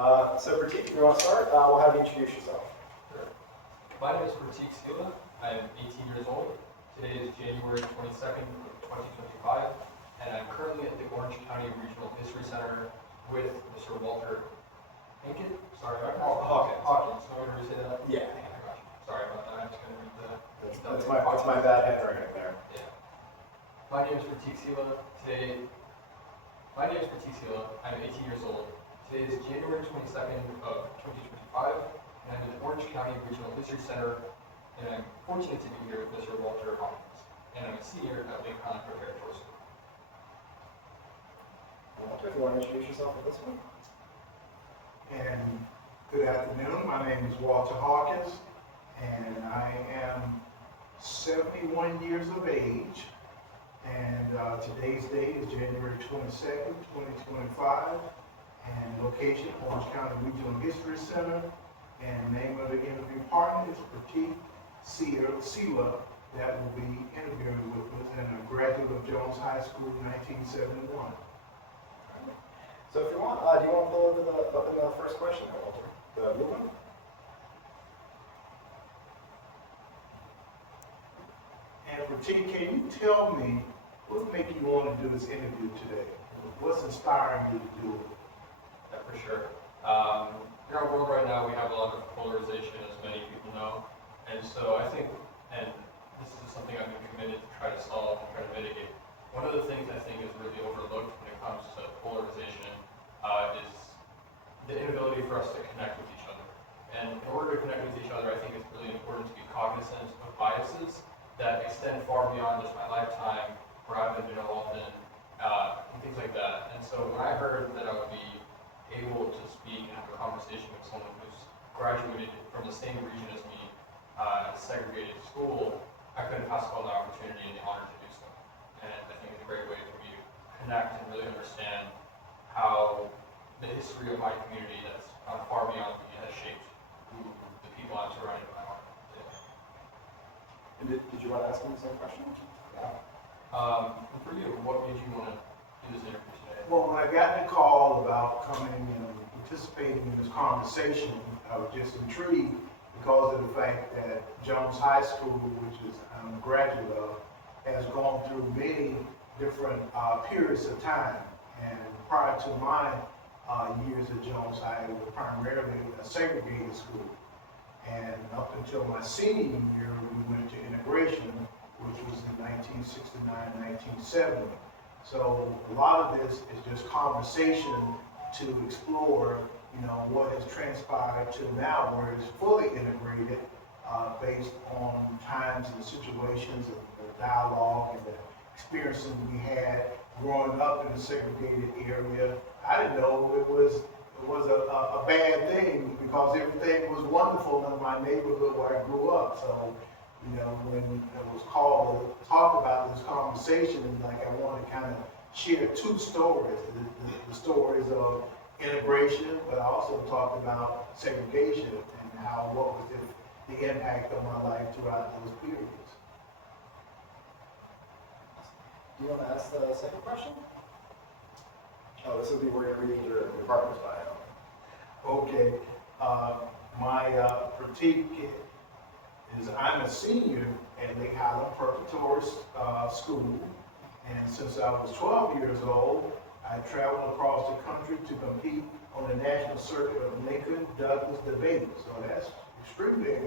So Pratik, if you want to start, we'll have you introduce yourself. Sure. My name is Pratik Sila. I am 18 years old. Today is January 22nd, 2025, and I'm currently at the Orange County Regional History Center with Mr. Walter Hankett. Sorry, Hawkins. Hawkins. No one say that? Yeah. I got you. Sorry about that. I'm just going to read the. That's my bad handwriting there. Yeah. My name is Pratik Sila. My name is Pratik Sila. I'm 18 years old. Today is January 22nd of 2025, and I'm at the Orange County Regional History Center, and I'm fortunate to be here with Mr. Walter Hawkins, and I'm a senior at Lake Highland Preparatory School. Walter, if you want to introduce yourself at this one. And good afternoon. My name is Walter Hawkins, and I am 71 years of age. And today's date is January 22nd, 2025. And location, Orange County Regional History Center. And name of the interview partner is Pratik Sila, that will be interviewing with us, and a graduate of Jones High School in 1971. So if you want, do you want to pull up in the first question there, Walter? The blue one? And Pratik, can you tell me what made you want to do this interview today? What's inspiring you to do it? Yeah, for sure. In our world right now, we have a lot of polarization, as many people know, and so I think, and this is something I've been committed to try to solve and try to mitigate. One of the things I think is really overlooked when it comes to polarization is the inability for us to connect with each other. And in order to connect with each other, I think it's really important to be cognizant of biases that extend far beyond just my lifetime, where I've been involved in, and things like that. And so when I heard that I would be able to speak and have a conversation with someone who's graduated from the same region as me at a segregated school, I couldn't pass up on the opportunity and the honor to do so. And I think it's a great way for me to connect and really understand how the history of my community that's gone far beyond me has shaped who the people I'm surrounded by are today. And did you want to ask him the same question? Yeah. For you, what made you want to do this interview today? Well, when I got the call about coming and participating in this conversation, I was just intrigued because of the fact that Jones High School, which is I'm a graduate of, has gone through many different periods of time. And prior to my years at Jones High, it was primarily a segregated school. And up until my senior year, we went to integration, which was in 1969, 1970. So a lot of this is just conversation to explore, what has transpired to now where it's fully integrated based on times and situations and the dialogue and the experiences we had growing up in a segregated area. I didn't know it was a bad thing because everything was wonderful in my neighborhood where I grew up. So, when it was called to talk about this conversation, like I wanted to kind of share two stories, the stories of integration, but I also talked about segregation and what was the impact on my life throughout those periods. Do you want to ask the second question? Oh, this would be where you're reading your partner's bio. Okay, my Pratik is I'm a senior at Lake Highland Preparatory School, and since I was 12 years old, I traveled across the country to compete on the national circuit of Lincoln Douglas debate. So that's extremely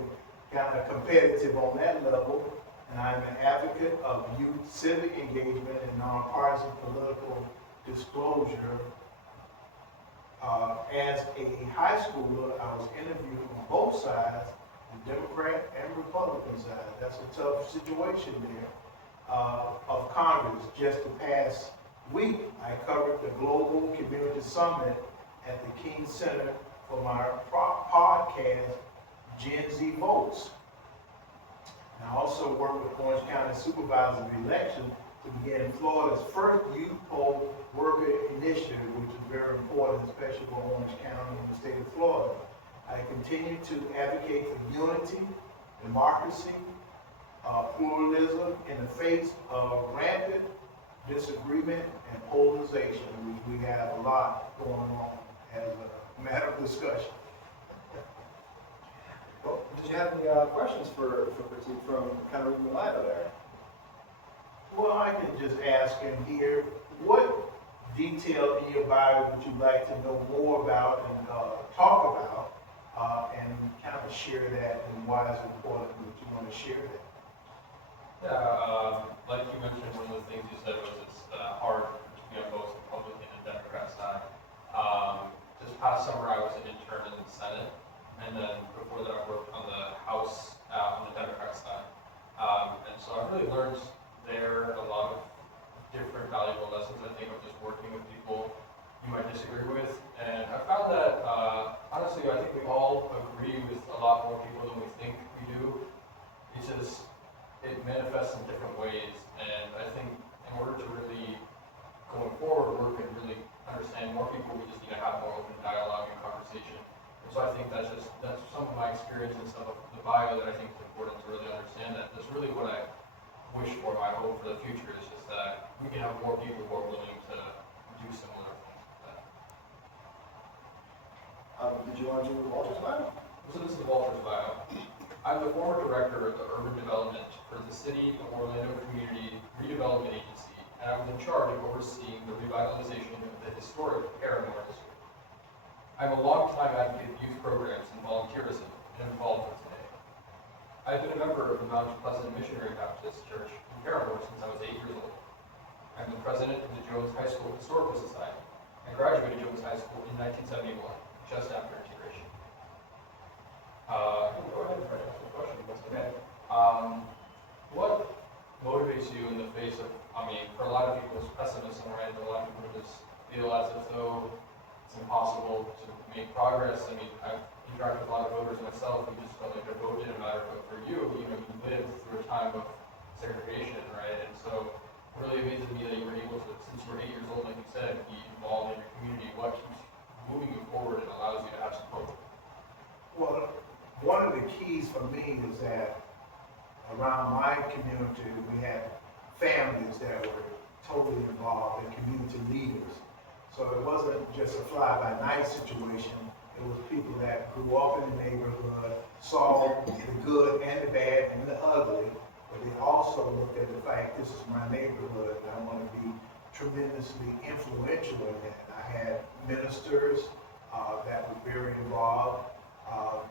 kind of competitive on that level. And I'm an advocate of youth civic engagement and nonpartisan political disclosure. As a high schooler, I was interviewed on both sides, the Democrat and Republican side. That's a tough situation there. Of Congress. Just the past week, I covered the Global Community Summit at the King Center for my podcast, Gen Z Votes. And I also worked with Orange County Supervisor of Election to begin Florida's first youth poll worker initiative, which is very important, especially for Orange County and the state of Florida. I continue to advocate for unity, democracy, pluralism in the face of rampant disagreement and polarization, which we have a lot going on as a matter of discussion. Well, did you have any questions for Pratik from kind of reading the line there? Well, I can just ask him here, what detail in your bio would you like to know more about and talk about, and kind of share that and why it's important that you want to share that? Yeah, like you mentioned, one of the things you said was it's hard to be on both the Republican and Democrat side. This past summer, I was an intern in the Senate, and then before that, I worked on the House on the Democrat side. And so I really learned there a lot of different valuable lessons, I think, of just working with people you might disagree with. And I found that, honestly, I think we all agree with a lot more people than we think we do. It's just, it manifests in different ways, and I think in order to really, going forward, work and really understand more people, we just need to have more open dialogue and conversation. And so I think that's some of my experience and some of the bio that I think is important to really understand that. That's really what I wish for, my hope for the future is just that we can have more people who are willing to do similar things like that. Did you want to do Walter's bio? So this is Walter's bio. I'm the former director of the urban development for the City of Orlando Community Redevelopment Agency, and I was in charge of overseeing the revitalization of the historic Paramore District. I'm a longtime advocate of youth programs and volunteerism and involvement today. I've been a member of the Mount Pleasant Missionary Baptist Church in Paramore since I was 8 years old. I'm the president of the Jones High School Historical Society. I graduated Jones High School in 1971, just after integration. Go ahead and try to ask a question. That's okay. What motivates you in the face of, for a lot of people, it's pessimism, right? A lot of people just feel as if though it's impossible to make progress. I've interacted with a lot of voters myself who just felt like their vote didn't matter, but for you, you lived through a time of segregation, right? And so it really amazes me that you were able to, since you were 8 years old, like you said, be involved in your community. What keeps moving you forward and allows you to have some hope? Well, one of the keys for me is that around my community, we had families that were totally involved and community leaders. So it wasn't just a fly-by-night situation. It was people that grew up in the neighborhood, saw the good and the bad and the ugly, but they also looked at the fact, this is my neighborhood, and I want to be tremendously influential in that. I had ministers that were very involved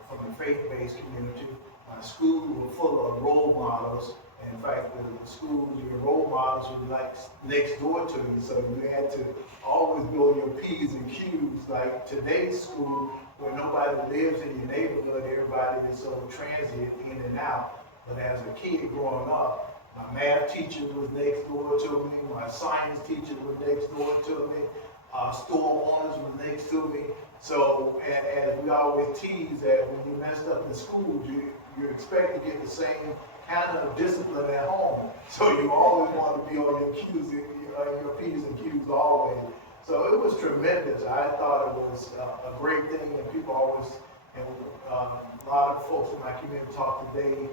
from the faith-based community. My schools were full of role models. In fact, the schools, your role models were like next door to you, so you had to always know your P's and Q's. Like today's school, where nobody lives in your neighborhood, everybody is so transient in and out. But as a kid growing up, my math teacher was next door to me, my science teacher was next door to me, store owners were next to me. So, as we always tease that when you messed up in school, you expect to get the same kind of discipline at home. So you always want to be on your Q's, your P's and Q's always. So it was tremendous. I thought it was a great thing, and people always, and a lot of folks in my community talk today,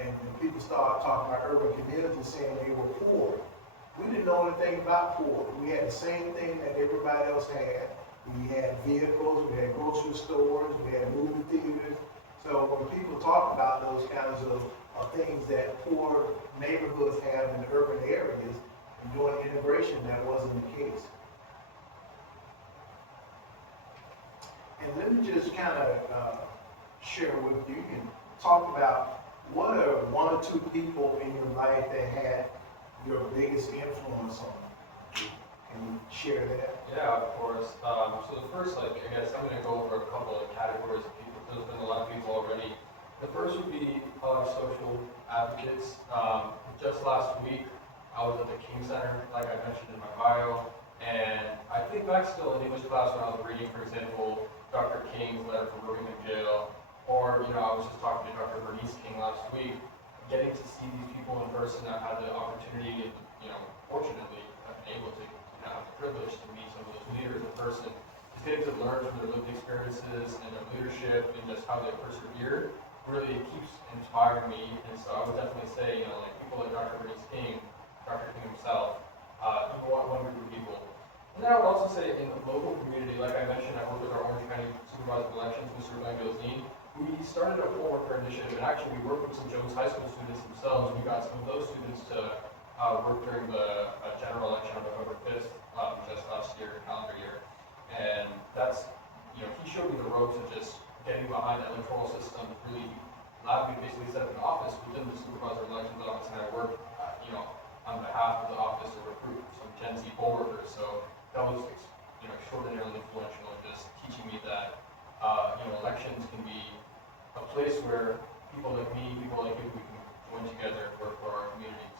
and people start talking about urban communities saying they were poor. We didn't know anything about poor. We had the same thing that everybody else had. We had vehicles, we had grocery stores, we had movie theaters. So when people talk about those kinds of things that poor neighborhoods have in urban areas, and doing integration, that wasn't the case. And let me just kind of share with you and talk about what are one or two people in your life that had your biggest influence on you. Can you share that? Yeah, of course. So the first, I guess I'm going to go over a couple of categories of people. There's been a lot of people already. The first would be social advocates. Just last week, I was at the King Center, like I mentioned in my bio, and I think back still in English class when I was reading, for example, Dr. King's letter from Birmingham jail, or, I was just talking to Dr. Bernice King last week, getting to see these people in person. I had the opportunity, fortunately, I've been able to have the privilege to meet some of those leaders in person. Just getting to learn from their lived experiences and their leadership and just how they persevere really keeps inspiring me. And so I would definitely say, people like Dr. Bernice King, Dr. King himself, one group of people. And then I would also say in the local community, like I mentioned, I work with our Orange County Supervisor of Elections, Mr. Langozine. We started a poll worker initiative, and actually we worked with some Jones High School students themselves. We got some of those students to work during the general election on November 5th, just last year, calendar year. And that's, he showed me the ropes of just getting behind the electoral system, really allowed me to basically set up an office within the Supervisor of Elections office, and I work, on behalf of the office to recruit some Gen Z poll workers. So that was, extraordinarily influential in just teaching me that, elections can be a place where people like me, people like you, we can join together and work for our communities.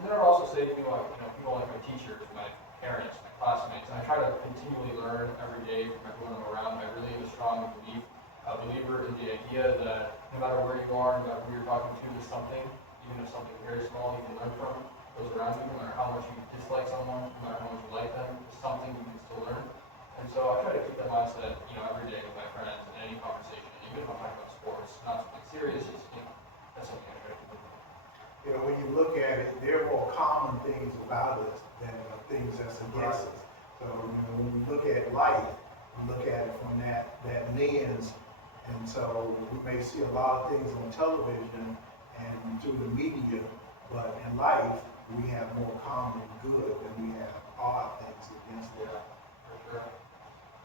And then I'd also say, people like my teachers, my parents, my classmates. I try to continually learn every day from everyone I'm around. I really am a strong believer in the idea that no matter where you are, no matter who you're talking to, there's something, even if something very small you can learn from those around you, no matter how much you dislike someone, no matter how much you like them, there's something you can still learn. And so I try to keep that mindset, every day with my friends in any conversation, even if I'm talking about sports, not something serious, just, that's something I try to keep. When you look at it, there are more common things about us than things that's against us. So, when we look at life, we look at it from that lens. And so we may see a lot of things on television and through the media, but in life, we have more common good than we have odd things against it. Yeah, for sure.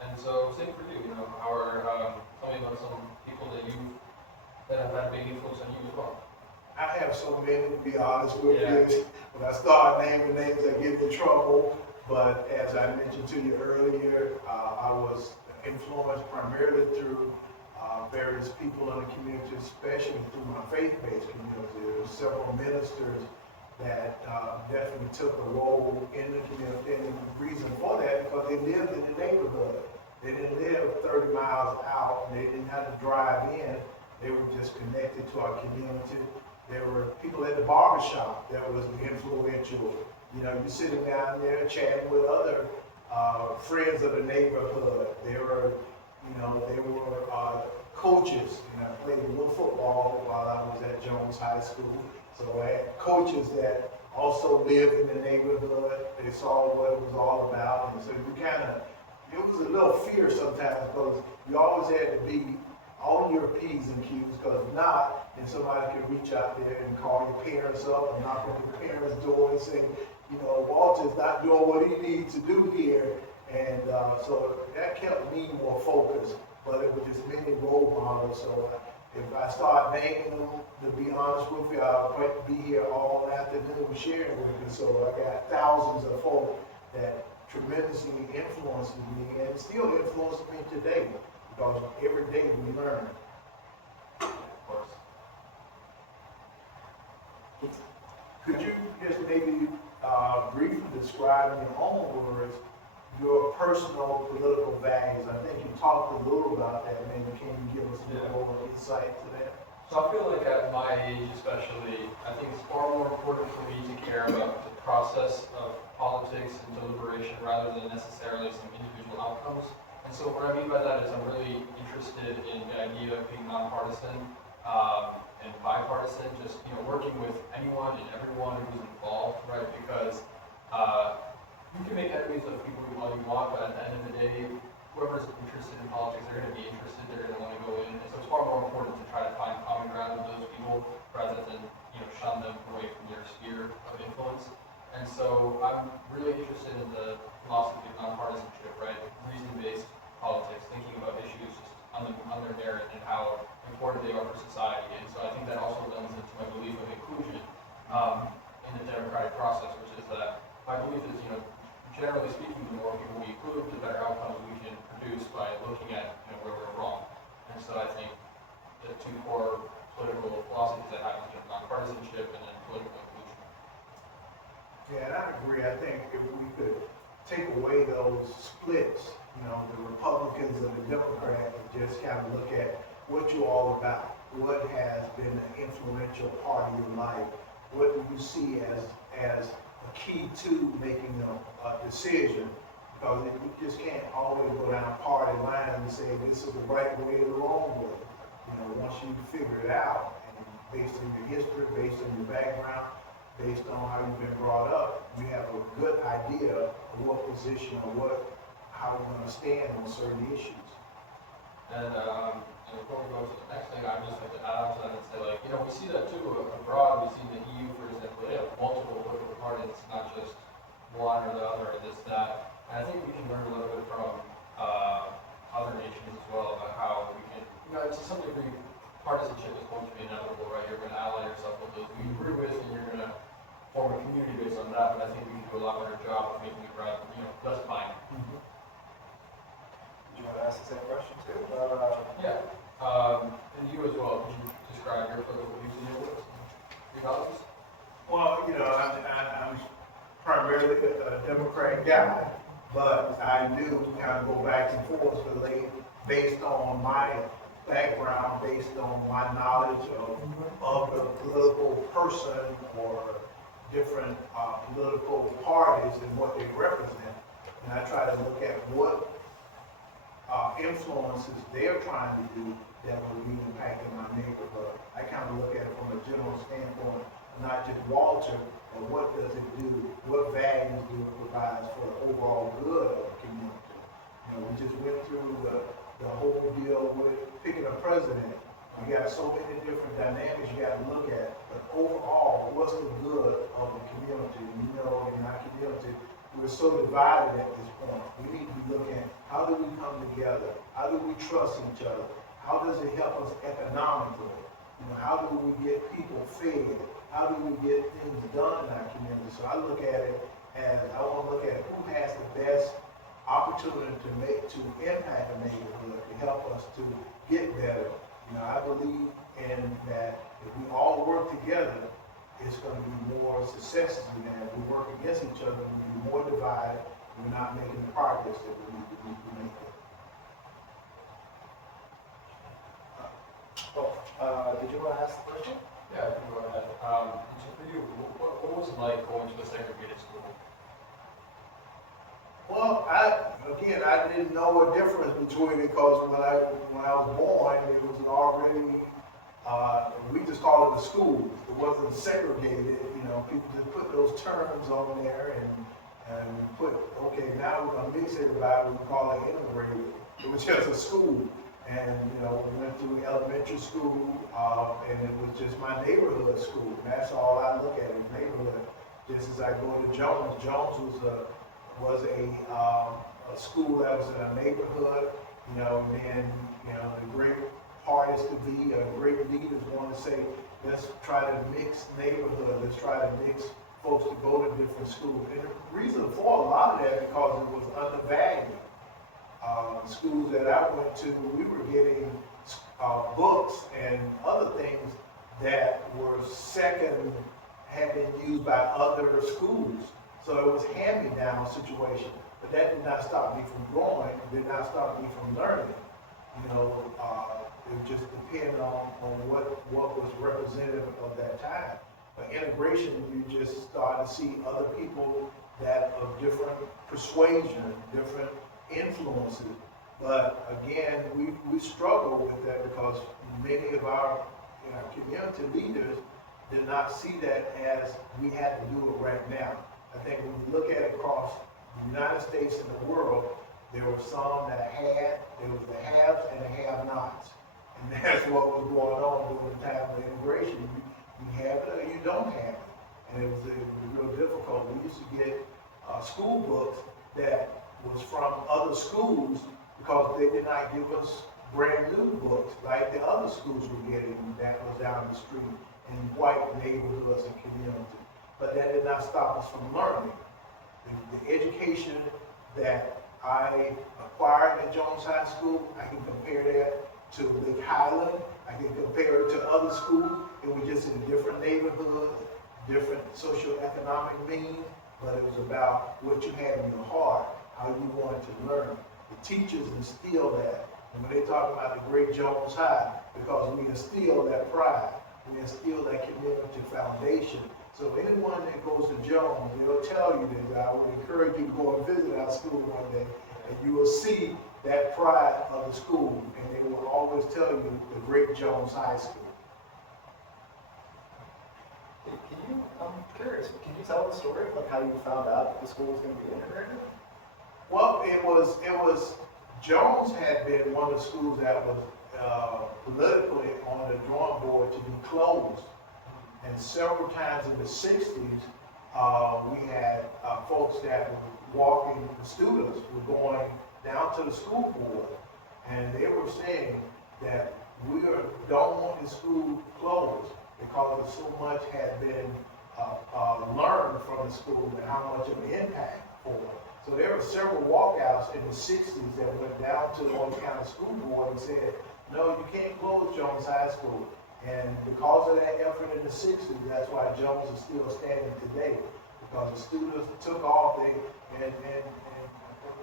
And so, same for you, tell me about some people that have had a big influence on you as well. I have so many, to be honest with Yeah. you. When I start naming names, I get in trouble. But as I mentioned to you earlier, I was influenced primarily through various people in the community, especially through my faith-based community. There were several ministers that definitely took a role in the community. And the reason for that, because they lived in the neighborhood. They didn't live 30 miles out. They didn't have to drive in. They were just connected to our community. There were people at the barbershop that was influential. You're sitting down there chatting with other friends of the neighborhood. They were coaches. I played a little football while I was at Jones High School. So I had coaches that also lived in the neighborhood. They saw what it was all about. And so it was a little fear sometimes because you always had to be on your P's and Q's, because if not, then somebody could reach out there and call your parents up and knock on your parents' door and say, Walter's not doing what he needs to do here. And so that kept me more focused, but it was just many role models. So if I start naming them, to be honest with you, I'll be here all afternoon sharing with you. So I got thousands of folk that tremendously influences me and still influence me today. Because every day we learn. Of course. Could you just maybe briefly describe in your own words your personal political values? I think you talked a little about that. Maybe can you give us a little more insight to that? So I feel like at my age especially, I think it's far more important for me to care about the process of politics and deliberation rather than necessarily some individual outcomes. And so what I mean by that is I'm really interested in the idea of being nonpartisan and bipartisan, just working with anyone and everyone who's involved, right? Because you can make enemies of people all you want, but at the end of the day, whoever's interested in politics, they're going to be interested, they're going to want to go in. And so it's far more important to try to find common ground with those people rather than shun them away from their sphere of influence. And so I'm really interested in the philosophy of nonpartisanship, right? Reason-based politics, thinking about issues just on their merit and how important they are for society. And so I think that also lends into my belief of inclusion in the democratic process, which is that my belief is, generally speaking, the more people we include, the better outcomes we can produce by looking at where we're wrong. And so I think the two core political philosophies I have is nonpartisanship and then political inclusion. Yeah, and I agree. I think if we could take away those splits, the Republicans and the Democrats, and just kind of look at what you're all about, what has been an influential part of your life, what do you see as a key to making a decision, because you just can't always go down party lines and say this is the right way or the wrong way. Once you figure it out, and based on your history, based on your background, based on how you've been brought up, we have a good idea of what position or how we're gonna stand on certain issues. And before we go to the next thing, I'd just like to add on to that and say, like, we see that too abroad. We see the EU, for example, they have multiple political parties. It's not just one or the other, or this, that. And I think we can learn a little bit from other nations as well about how we can, to some degree, partisanship is going to be inevitable, right? You're going to ally yourself with those you agree with, and you're going to form a community based on that. But I think we can do a lot better job of making it rather, less binding. Did you want to ask the same question too? Yeah. And you as well. Could you describe your political views and your values? Well, I'm primarily a Democrat guy, but I do kind of go back and forth based on my background, based on my knowledge of the political person or different political parties and what they represent. And I try to look at what influences they're trying to do that will be impacting my neighborhood. I kind of look at it from a general standpoint, not just Walter, but what does it do, what values do it provide for the overall good of the community. We just went through the whole deal with picking a president. You got so many different dynamics you got to look at, but overall, what's the good of the community? In our community, we're so divided at this point. We need to be looking at how do we come together? How do we trust each other? How does it help us economically? How do we get people fed? How do we get things done in our community? So I look at it as I want to look at who has the best opportunity to impact the neighborhood, to help us to get better. I believe in that if we all work together, it's going to be more successes than that. If we work against each other, we'll be more divided. We're not making the progress that we need to make. Did you want to ask the question? Yeah, you can go ahead. So for you, what was it like going to a segregated school? Well, I didn't know a difference between it because when I was born, it was already, we just called it a school. It wasn't segregated, people just put those terms on there and put, okay, now we're going to mix everybody, we call it integrated. It was just a school. And, we went through elementary school, and it was just my neighborhood school. And that's all I look at, is neighborhood. Just as I go to Jones. Jones was a school that was in a neighborhood, and the great parties to be, great leaders want to say, let's try to mix neighborhood, let's try to mix folks to go to different schools. And the reason for a lot of that, because it was undervalued. Schools that I went to, we were getting books and other things that were had been used by other schools. So it was hand-me-down situation. But that did not stop me from growing, it did not stop me from learning. It just depended on what was representative of that time. But integration, you just start to see other people that of different persuasion, different influences. But again, we struggle with that because many of our community leaders did not see that as we had to do it right now. I think when you look at it across the United States and the world, there were some that there was the haves and the have-nots. And that's what was going on during the time of integration. You have it or you don't have it. And it was real difficult. We used to get school books that was from other schools because they did not give us brand new books like the other schools were getting that was down the street in white neighborhoods and communities. But that did not stop us from learning. The education that I acquired at Jones High School, I can compare that to Lake Highland. I can compare it to other schools. It was just in different neighborhoods, different socioeconomic means, but it was about what you had in your heart, how you wanted to learn. The teachers instilled that. And when they talk about the great Jones High, because we instill that pride, we instill that community foundation. So anyone that goes to Jones, they'll tell you this. I would encourage you to go and visit our school one day, and you will see that pride of the school, and they will always tell you the great Jones High School. Can you, I'm curious, curious, can you tell the story of like how you found out that the school was going to be integrated? Well, it was, Jones had been one of the schools that was politically on the drawing board to be closed. And several times in the 60s, we had folks that were walking, the students were going down to the school board, and they were saying that we don't want the school closed because so much had been learned from the school and how much of an impact for it. So there were several walkouts in the 60s that went down to the Orange County School Board and said, no, you can't close Jones High School. And because of that effort in the 60s, that's why Jones is still standing today. Because the students took off, and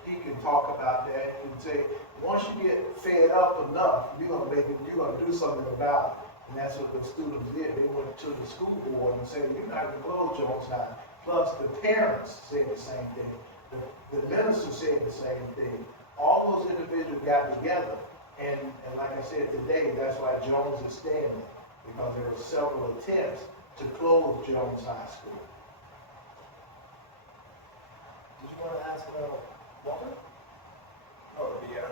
he can talk about that and say, once you get fed up enough, you're gonna do something about it. And that's what the students did. They went to the school board and said, you're not gonna close Jones High. Plus the parents said the same thing. The minister said the same thing. All those individuals got together, and like I said today, that's why Jones is standing, because there were several attempts to close Jones High School. Did you want to ask about Walter? Oh, yeah.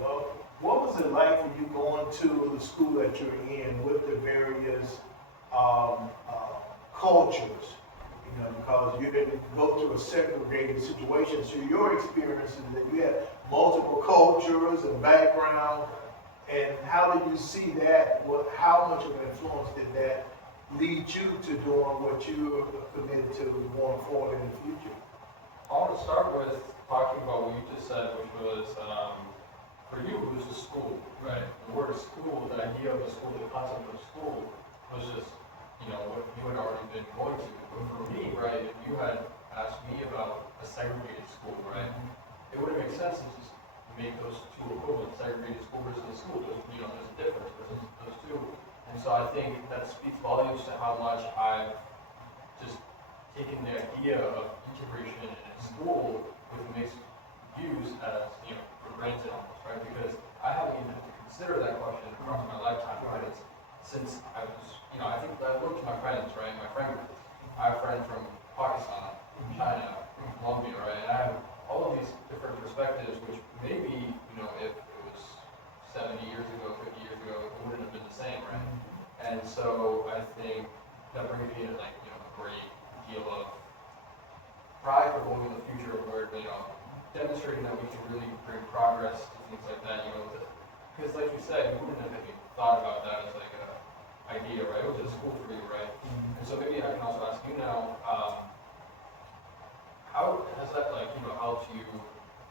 Well, what was it like for you going to the school that you're in with the various cultures? You know, because you didn't go through a segregated situation, so your experience is that you had multiple cultures and background, and how did you see that? How much of an influence did that lead you to doing what you're committed to going forward in the future? I want to start with talking about what you just said, which was, for you, it was a school, right? The word school, the idea of a school, the concept of school was just, you know, what you had already been going to. But for me, right, if you had asked me about a segregated school, right, it wouldn't make sense to just make those two equivalent, segregated school versus a school. There's, you know, there's a difference versus those two. And so I think that speaks volumes to how much I've just taken the idea of integration in school with mixed views as, you know, for granted almost, right? Because I haven't even had to consider that question across my lifetime, right? It's since I was, you know, I think I look to my friends, right? My friend group. I have friends from Pakistan, from China, from Colombia, right? And I have all of these different perspectives, which maybe, you know, if it was 70 years ago, 50 years ago, it wouldn't have been the same, right? And so I think that brings me to, like, you know, a great deal of pride for going in the future, where, you know, demonstrating that we can really bring progress to things like that, you know, because like you said, you wouldn't have even thought about that as like a idea, right? It was just school for you, right? And so maybe I can also ask you now, how has that, like, you know, helped you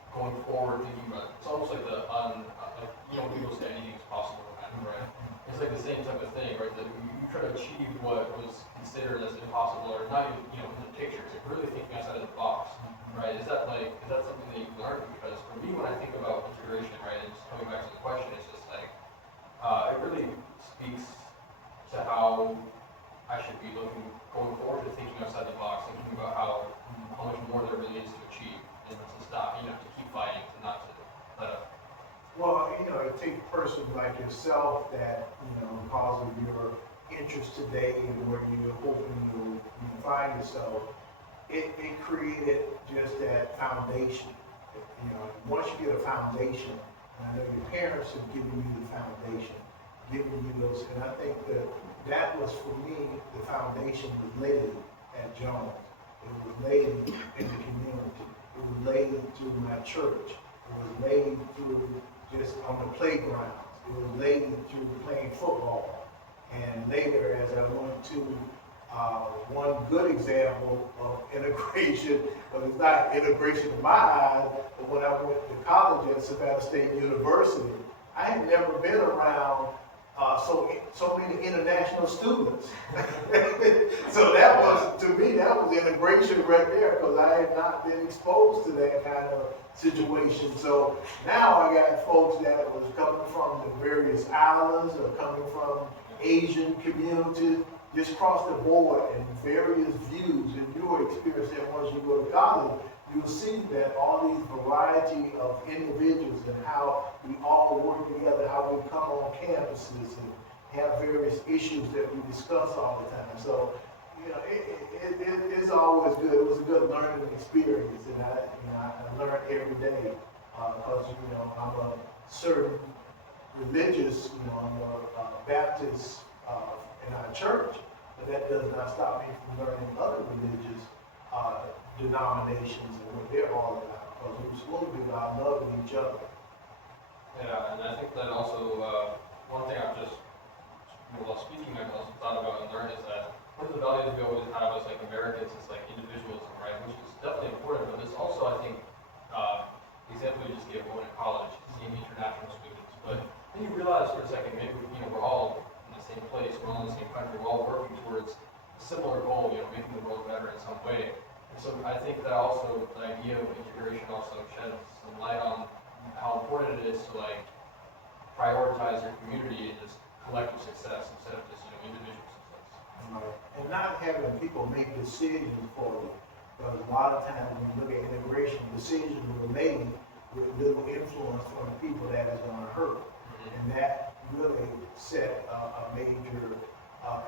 going forward, thinking about it? It's almost like like, you know, people say anything is possible, right? It's like the same type of thing, right? That you try to achieve what was considered as impossible, or not even, you know, in the pictures, like really thinking outside of the box, right? Is that something that you've learned? Because for me, when I think about integration, right, and just coming back to the question, it's just like, it really speaks to how I should be looking, going forward to thinking outside the box, thinking about how much more there really is to achieve, and to stop, you know, to keep fighting, to not to let up. Well, you know, it takes a person like yourself that, you know, because of your interest today and where you're hoping you find yourself, it created just that foundation. You know, once you get a foundation, and I know your parents have given you the foundation, giving you those, and I think that was, for me, the foundation was laid at Jones. It was laid in the community. It was laid through my church. It was laid through just on the playgrounds. It was laid through playing football. And later, as I went to one good example of integration, but it's not integration in my eyes, but when I went to college at Savannah State University, I had never been around so many international students. So that was, to me, that was integration right there, because I had not been exposed to that kind of situation. So now I got folks that was coming from the various islands, or coming from Asian communities, just across the board, and various views and your experience. That once you go to college, you'll see that all these variety of individuals and how we all work together, how we come on campuses have various issues that we discuss all the time. So, you know, it's always good. It was a good learning experience, and I learned every day because you know I'm a certain religious, you know, I'm a Baptist in our church, but that does not stop me from learning other religious denominations and what they're all about, because we're supposed to be about loving each other. Yeah, and I think that also, one thing I've just, while speaking, I've also thought about and learned is that one of the values we always have as like Americans is like individualism, right? Which is definitely important, but it's also, I think, the example you just gave going to college, seeing international students. But then you realize for a second, maybe, you know, we're all in the same place, we're all in the same country, we're all working towards a similar goal, you know, making the world better in some way. And so I think that also, the idea of integration also sheds some light on how important it is to like prioritize your community and just collective success instead of just, you know, individual success. And not having people make decisions for you. Because a lot of times when you look at integration, decisions were made with little influence from the people that is going to hurt. And that really set a major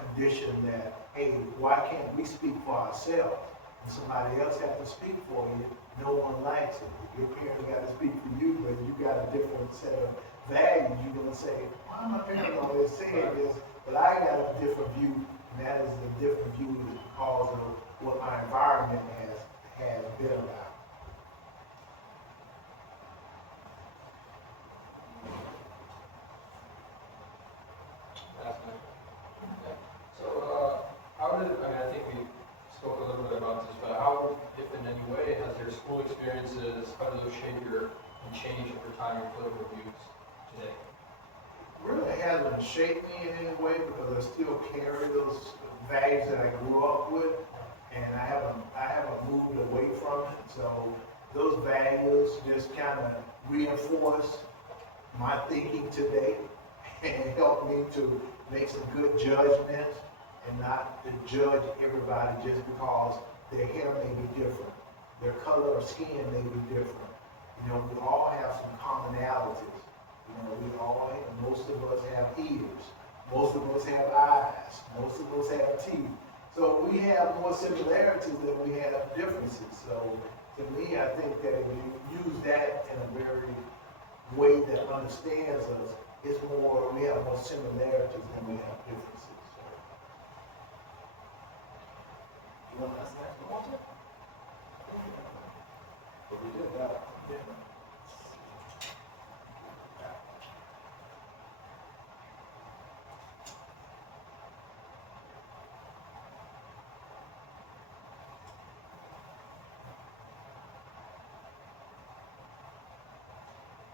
condition that, hey, why can't we speak for ourselves? And somebody else has to speak for you. No one likes it. If your parents got to speak for you, but you got a different set of values, you're going to say, why my parents always saying this, but I got a different view, and that is a different view because of what my environment has been about. Fascinating. Okay. So, I think we spoke a little bit about this, but how, if in any way, has your school experiences, how do those shape your and change over time your political views today? Really hasn't shaped me in any way because I still carry those values that I grew up with, and I haven't moved away from it. So those values just kind of reinforce my thinking today and help me to make some good judgments and not to judge everybody just because their hair may be different, their color of skin may be different. You know, we all have some commonalities. You know, most of us have ears, most of us have eyes, most of us have teeth. So we have more similarities than we have differences. So to me, I think that if you use that in a very way that understands us, we have more similarities than we have differences. You want to ask the next one, Walter? But we did that.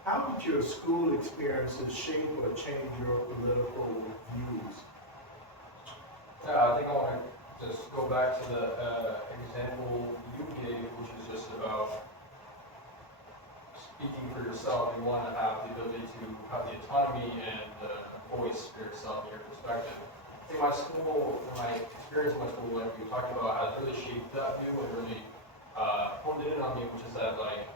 How did your school experiences shape or change your political views? Yeah, I think I want to just go back to the example you gave, which is just about speaking for yourself. You want to have the ability to have the autonomy and voice for yourself and your perspective. I think my experience in my school, like we talked about, has really shaped that view and really honed in on me, which is that, like,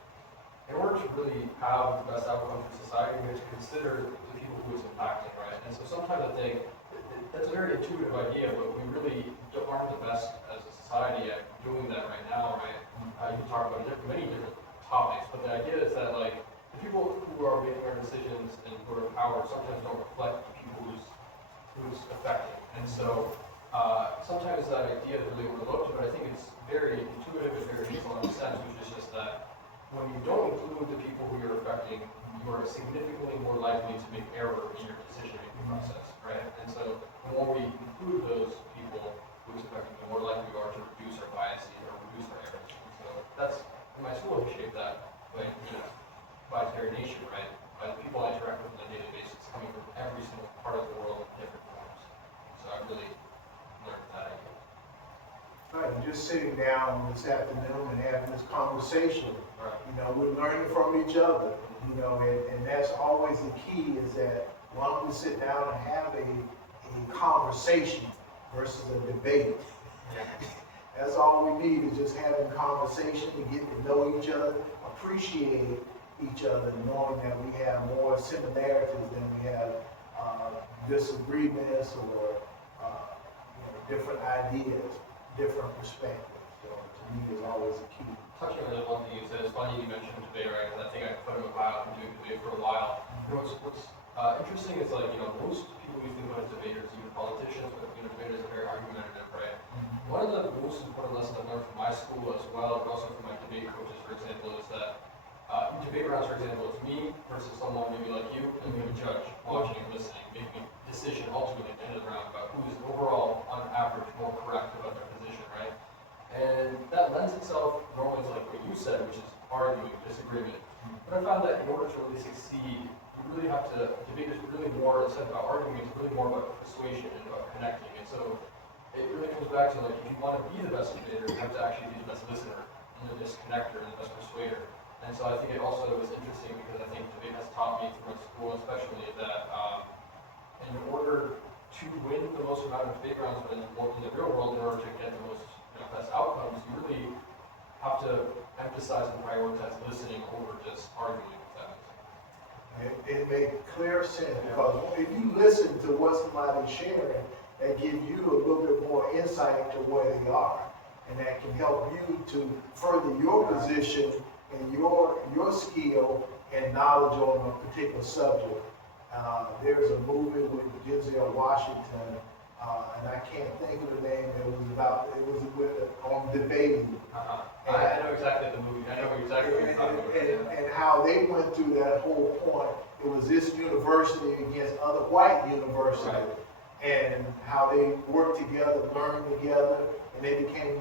in order to really have the best outcome for society, we have to consider the people who it's impacting, right? And so sometimes I think that's a very intuitive idea, but we really aren't the best as a society at doing that right now, right? You can talk about many different topics, but the idea is that, like, the people who are making our decisions and who are in power sometimes don't reflect the people who's affected. And so sometimes that idea is really overlooked, but I think it's very intuitive and very useful in a sense, which is just that when you don't include the people who you're affecting, you are significantly more likely to make error in your decision-making process, right? And so the more we include those people who it's affecting, the more likely we are to reduce our biases or reduce our errors. And so that's, in my school, we shape that by, by very nature, right? By the people I interact with on a daily basis, coming from every single part of the world in different forms. So I really learned that idea. Right, just sitting down this afternoon and having this conversation. Right. You know, we're learning from each other. You know, and that's always the key is that why don't we sit down and have a conversation versus a debate. That's all we need is just having conversation to get to know each other, appreciate each other, knowing that we have more similarities than we have disagreements or different ideas, different perspectives. So to me, is always a key. Touching on the one thing you said, it's funny you mentioned debate, right? Because I think I put him a pile and doing debate for a while. You know, what's interesting is like, you know, most people you think about as debaters, even politicians, but you know, debaters are very argumentative, right? One of the most important lessons I've learned from my school as well, but also from my debate coaches, for example, is that in debate rounds, for example, it's me versus someone maybe like you, and we have a judge watching and listening, making a decision ultimately at the end of the round about who is overall, on average, more correct about their position, right? And that lends itself normally to like what you said, which is arguing, disagreement. But I found that in order to really succeed, you really have to, debate is really more, instead of about arguing, it's really more about persuasion and about connecting. And so it really comes back to like, if you want to be the best debater, you have to actually be the best listener, and the best connector, and the best persuader. And so I think it also was interesting because I think debate has taught me through my school especially that in order to win the most amount of debate rounds in the real world, in order to get the most best outcomes, you really have to emphasize and prioritize listening over just arguing with that. It made clear sense because if you listen to what somebody's sharing, that gives you a little bit more insight to where they are, and that can help you to further your position and your skill and knowledge on a particular subject. There's a movie with Denzel Washington, and I can't think of the name. On debating. I know exactly the movie. I know exactly what you're talking about. And how they went through that whole point. It was this university against other white universities, right. And how they worked together, learned together, and they became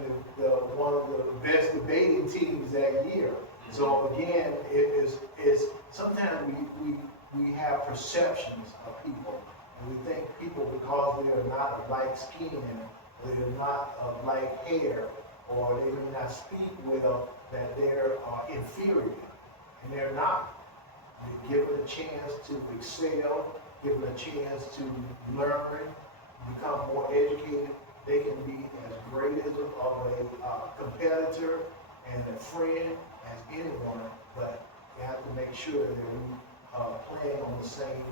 one of the best debating teams that year. Mm-hmm. So again, it's sometimes we have perceptions of people, and we think people, because they're not of like skin, they're not of like hair, or they may not speak well, that they're inferior, and they're not. They're given a chance to excel, given a chance to learn, become more educated. They can be as great as a competitor and a friend as anyone, but you have to make sure that we playing on the same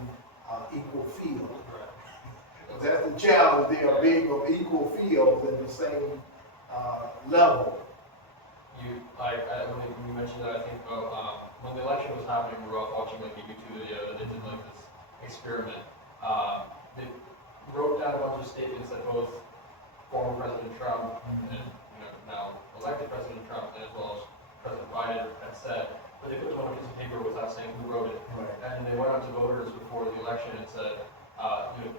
equal field. Right. That's the challenge. They are being on equal fields in the same level. When you mentioned that, I think about when the election was happening, we were all watching like a YouTube video that they did like this experiment. They wrote down a bunch of statements that both former President Trump and now elected President Trump, as well as President Biden, had said. But they put it on a piece of paper without saying who wrote it. Right. And they went out to voters before the election and said,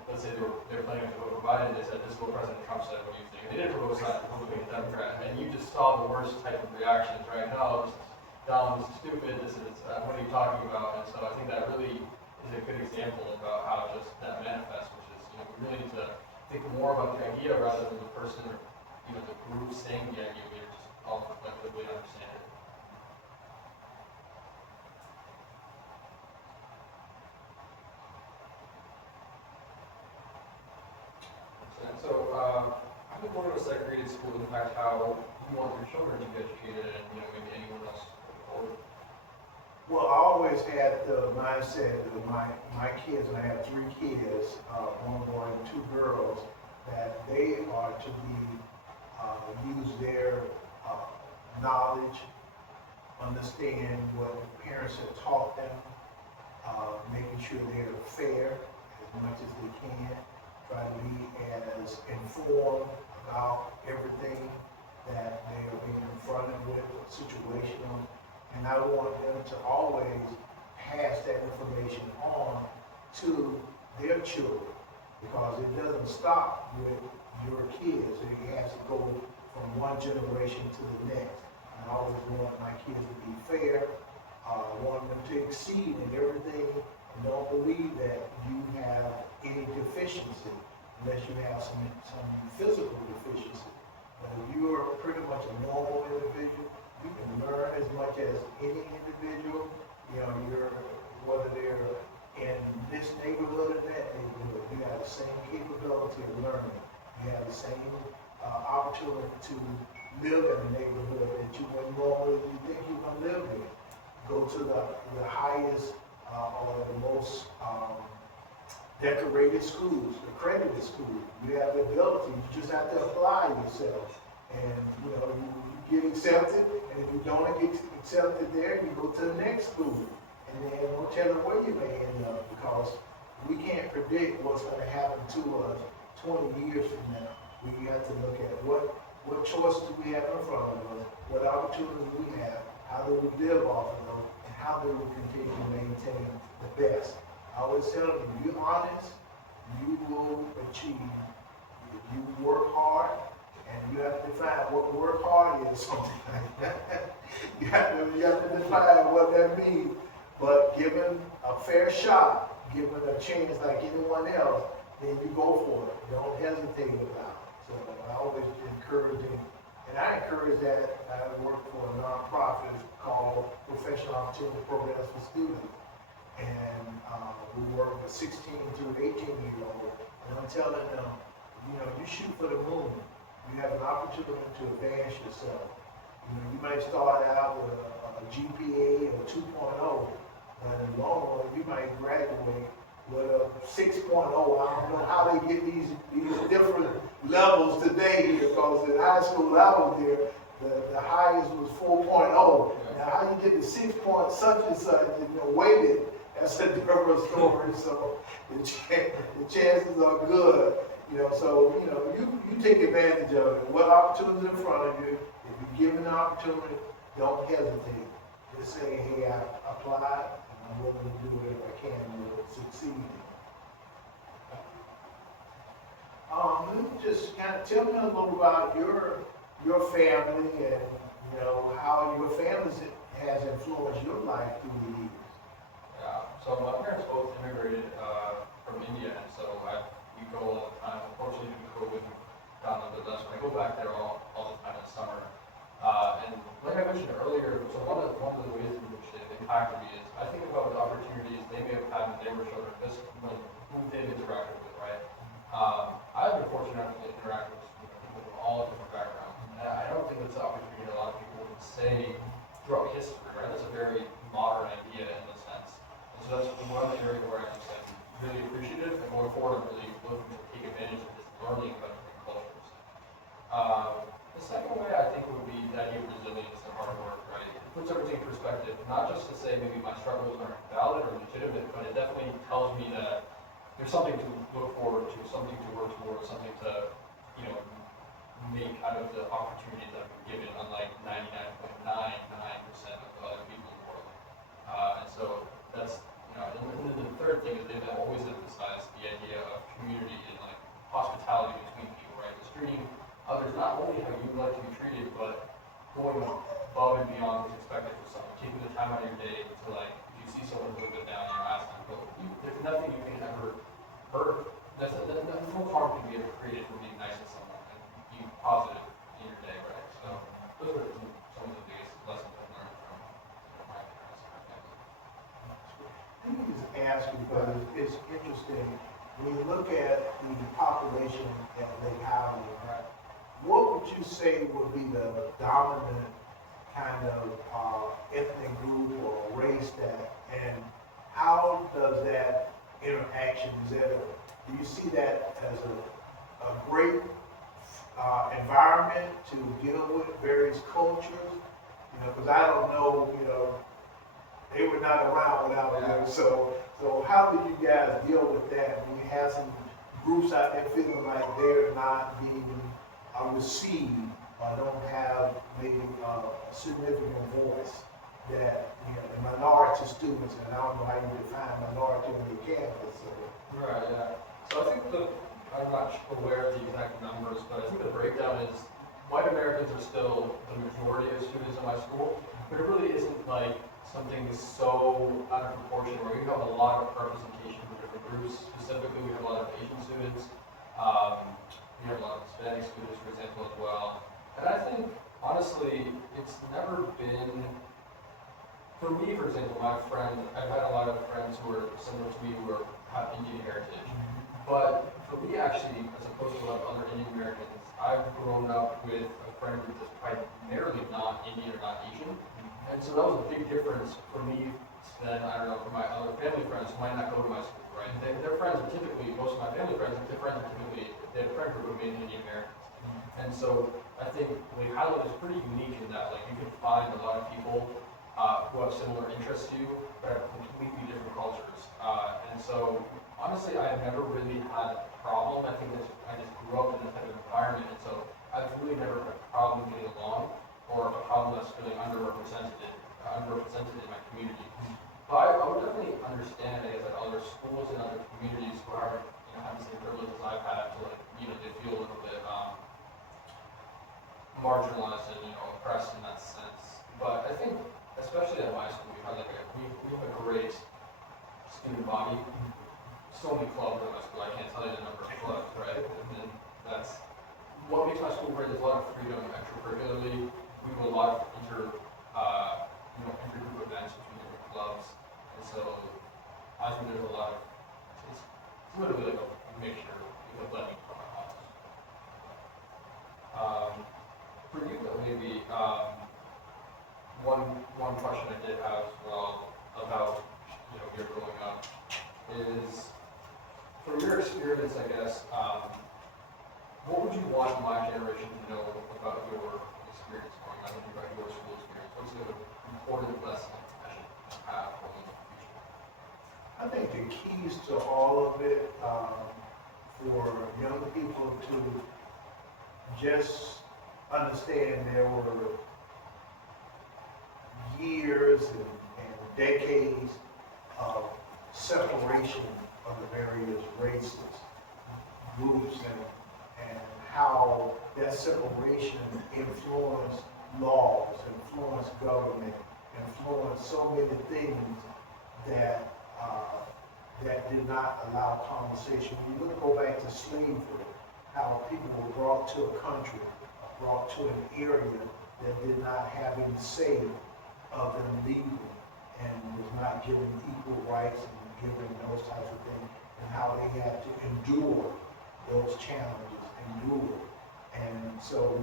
let's say they were planning to vote for Biden, they said, this is what President Trump said, what do you think? And they didn't vote side, Republican and Democrat. And you just saw the worst type of reactions, right? No, this is dumb, this is stupid, this is, what are you talking about? And so I think that really is a good example about how just that manifests, which is, we really need to think more about the idea rather than the person or, the group saying the idea. We just all collectively understand it. So, I've been going to a segregated school in fact how you want your children to be educated and, maybe anyone else going forward. Well, I always had the mindset of my kids, and I have 3 kids, 1 boy and 2 girls, that they are to be, use their knowledge, understand what parents have taught them, making sure they're fair as much as they can, try to be as informed about everything that they are being confronted with, situational. And I want them to always pass that information on to their children, because it doesn't stop with your kids. It has to go from one generation to the next. I always want my kids to be fair. I want them to exceed in everything, and don't believe that you have any deficiency unless you have some physical deficiency. But if you are pretty much a normal individual, you can learn as much as any individual. Whether they're in this neighborhood or that neighborhood, you have the same capability of learning. You have the same opportunity to live in a neighborhood that you wouldn't normally think you can live in. Go to the highest or the most decorated schools, accredited schools. You have the ability, you just have to apply yourself. And, you know, you get accepted, and if you don't get accepted there, you go to the next school. And then don't tell them where you may end up, because we can't predict what's gonna happen to us 20 years from now. We have to look at what choices do we have in front of us, what opportunities we have, how do we live off of them, and how do we continue to maintain the best. I always tell them, if you're honest, you will achieve. If you work hard, and you have to define what work hard is, something like that. You have to define what that means. But given a fair shot, given a chance like anyone else, then you go for it. Don't hesitate about it. So I always encourage them. And I encourage that. I work for a nonprofit called Professional Opportunity Programs for Students. And we work with 16 to 18-year-olds. And I'm telling them, you know, you shoot for the moon. You have an opportunity to advance yourself. You know, you might start out with a GPA of 2.0, but in the long run, you might graduate with a 6.0. I don't know how they get these different levels today, because in high school I was there, the highest was 4.0. Now how you get to 6 point such and such, you know, weighted, that's a different story. So the chances are good. You know, so, you know, you take advantage of it. What opportunities in front of you, if you're given an opportunity, don't hesitate. Just say, hey, I applied, and I'm willing to do whatever I can to succeed. Let me just kind of tell me a little about your family and, you know, how your family has influenced your life through the years. Yeah, so my parents both immigrated from India, and so we go all the time. Unfortunately, due to COVID, we've gotten a bit less. I go back there all the time in the summer. And like I mentioned earlier, so one of the ways in which they've impacted me is I think about the opportunities they may have had when they were children, just who they've interacted with, right? I've been fortunate enough to interact with people from all different backgrounds. And I don't think that's an opportunity a lot of people would say throughout history, right? That's a very modern idea in a sense. And so that's one of the areas where I'm really appreciative, and going forward, I'm really looking to take advantage of this learning about different cultures. The second way I think would be the idea of resilience and hard work, right? It puts everything in perspective, not just to say maybe my struggles aren't valid or legitimate, but it definitely tells me that there's something to look forward to, something to work towards, something to, you know, make out of the opportunities that I've been given, unlike 99.99% of the other people in the world. And so that's, you know, and then the third thing is they've always emphasized the idea of community and like hospitality between people, right? Just treating others not only how you'd like to be treated, but going above and beyond what's expected for someone. Taking the time out of your day to, like, if you see someone a little bit down, you ask them, but there's nothing you can ever hurt. No harm can be ever created from being nice to someone and being positive in your day, right? So those are some of the biggest lessons I've learned from my parents and my family. Let me just ask you, because it's interesting, when you look at the population at Lake Howland, right, what would you say would be the dominant kind of ethnic group or race that, and how does that interaction, do you see that as a great environment to deal with various cultures? You know, because I don't know, you know, they were not around when I was there. So how do you guys deal with that when you have some groups out there feeling like they're not being received or don't have maybe a significant voice, that, you know, the minority students, and I don't know how you define minority on your campus. So. Right, yeah. So I think I'm not aware of the exact numbers, but I think the breakdown is white Americans are still the majority of students in my school, but it really isn't like something so out of proportion where we have a lot of representation from different groups. Specifically, we have a lot of Asian students. We have a lot of Hispanic students, for example, as well. And I think, honestly, it's never been, for me, for example, my friend, I've had a lot of friends who are similar to me who have Indian heritage. But for me, actually, as opposed to a lot of other Indian Americans, I've grown up with a friend group that's primarily not Indian or not Asian. And so that was a big difference for me than, I don't know, for my other family friends who might not go to my school, right? right? And their friends are typically, most of my family friends, their friends are typically, their friend group are mainly Indian Americans. And so I think Lake Highland is pretty unique in that, like, you can find a lot of people who have similar interests to you, but have completely different cultures. And so, honestly, I have never really had a problem. I think that's, I just grew up in this type of environment, and so I've really never had a problem getting along, or a problem that's feeling underrepresented in my community. But I would definitely understand, I guess, that other schools and other communities who aren't, have the same privileges I've had to, like, they feel a little bit marginalized and, oppressed in that sense. But I think, especially at my school, we have a great student body. So many clubs at my school, I can't tell you the number of clubs, right? And then that's what makes my school great. There's a lot of freedom extracurricularly. We do a lot of intergroup events between different clubs. And so I think there's a lot of, it's literally like a mixture, a blending from our house. For you though, maybe, one question I did have as well about, your growing up is, from your experience, I guess, what would you want my generation to know about your experience growing up, about your school experience? What's the important lesson I should have going into the future? I think the keys to all of it, for young people to just understand there were years and decades of separation of the various races, groups, and how that separation influenced laws, influenced government, influenced so many things that that did not allow conversation. You look, go back to slavery, how people were brought to a country, brought to an area that did not have any say of them legally, and was not given equal rights and given those types of things, and how they had to endure those challenges, endure. And so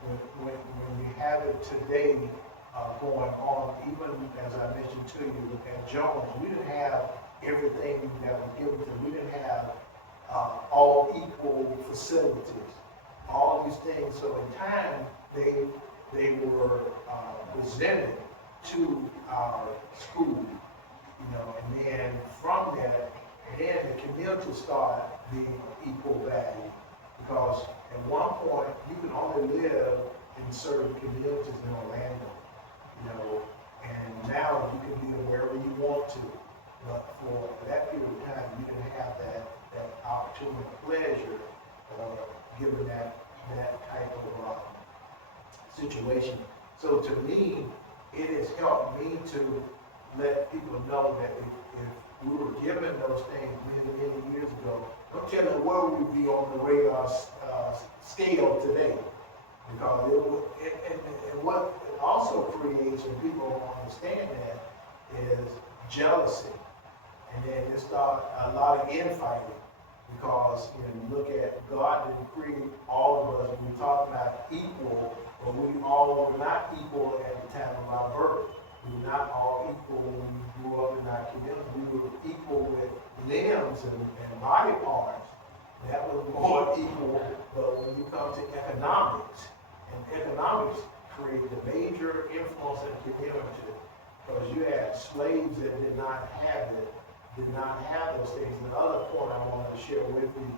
when we have it today going on, even as I mentioned to you at Jones, we didn't have everything that was given to them. We didn't have all equal facilities, all these things. So in time, they were presented to our school, and then from that, then the community started being equal value, because at one point you can only live in certain communities in Orlando, and now you can live wherever you want to. But for that period of time, you didn't have that opportunity, pleasure, given that type of situation. So to me, it has helped me to let people know that if we were given those things many years ago, don't tell them where we'd be on the radar scale today. Because and what it also creates, and people don't understand that, is jealousy. And then it starts a lot of infighting, because you look at God didn't create all of us. We talk about equal, but we all were not equal at the time of our birth. We were not all equal when we grew up in our community. We were equal with limbs and body parts. That was more equal. But when you come to economics, and economics created a major influence in the community, because you had slaves that did not have it, did not have those things. And the other point I wanted to share with you,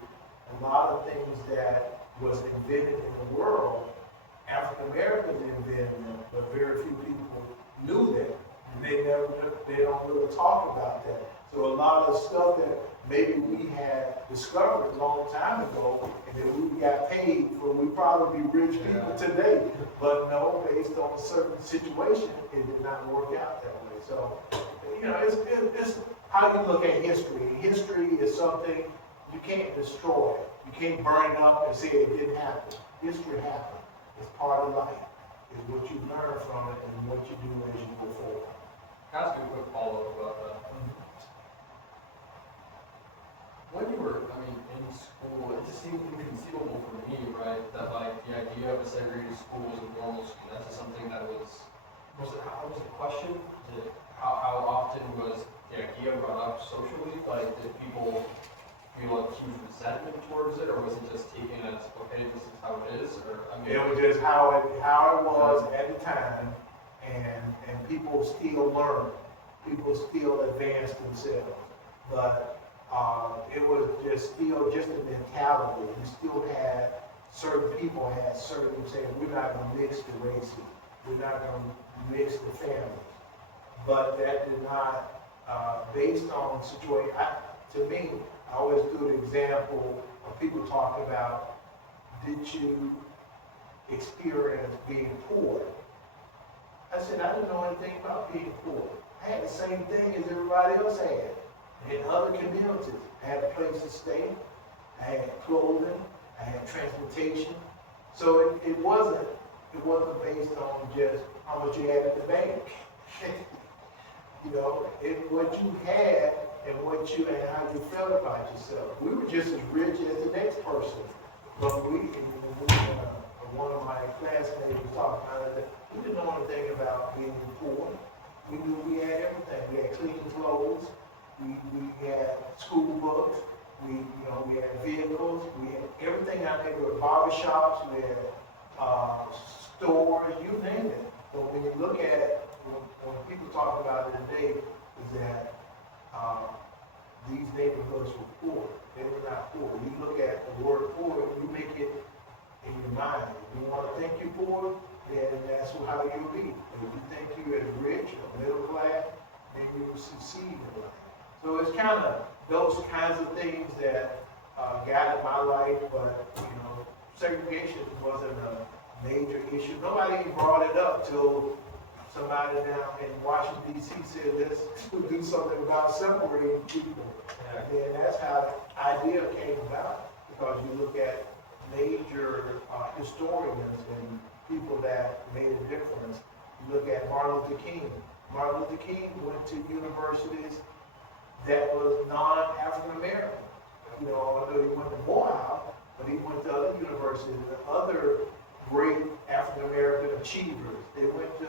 a lot of things that was invented in the world, African Americans invented them, but very few people knew that. And they don't really talk about that. So a lot of stuff that maybe we had discovered a long time ago, and that we got paid for, we probably be rich people today. But no, based on a certain situation, it did not work out that way. So, it's how you look at history. History is something you can't destroy. You can't burn it up and say it didn't happen. History happened. It's part of life. It's what you learn from it and what you do as you go forward. Can I ask you a quick follow-up about that? When you were, in school, it just seemed inconceivable for me, right? That the idea of a segregated school was a normal school. That's just something that was it a question? How often was the idea idea brought up socially? Like, did people feel a huge resentment towards it, or was it just taken as, okay, this is how it is, or, I mean? It was just how it was at the time, and people still learn, people still advance themselves. But it was just still just a mentality. You still had certain people had certain saying, we're not going to mix the races, we're not going to mix the families. But that did not, based on situation. To me, I always do an example of people talk about, did you experience being poor? I said, I didn't know anything about being poor. I had the same thing as everybody else had. In other communities, I had a place to stay, I had clothing, I had transportation. So it wasn't based on just how much you had in the bank. You know, what you had and how you felt about yourself. We were just as rich as the next person. But one of my classmates was talking about it, we didn't know anything about being poor. We knew we had everything. We had clean clothes, we had school books, we had vehicles, we had everything out there. We had barbershops, we had stores, you name it. But when you look at when people talk about it today, is that these neighborhoods were poor. They were not poor. You look at the word poor, you make it in your mind. If you want to think you're poor, then that's how you'll be. If you think you're rich or middle class, then you will succeed in life. So it's kind of those kinds of things that guided my life, but segregation wasn't a major issue. Nobody even brought it up till somebody down in Washington, D.C. said, let's do something about separating people. Yeah. And that's how the idea came about, because you look at major historians and people that made a difference. You look at Martin Luther King. Martin Luther King went to universities that was non-African American. I know he went to Morehouse, but he went to other universities and other great African American achievers. They went to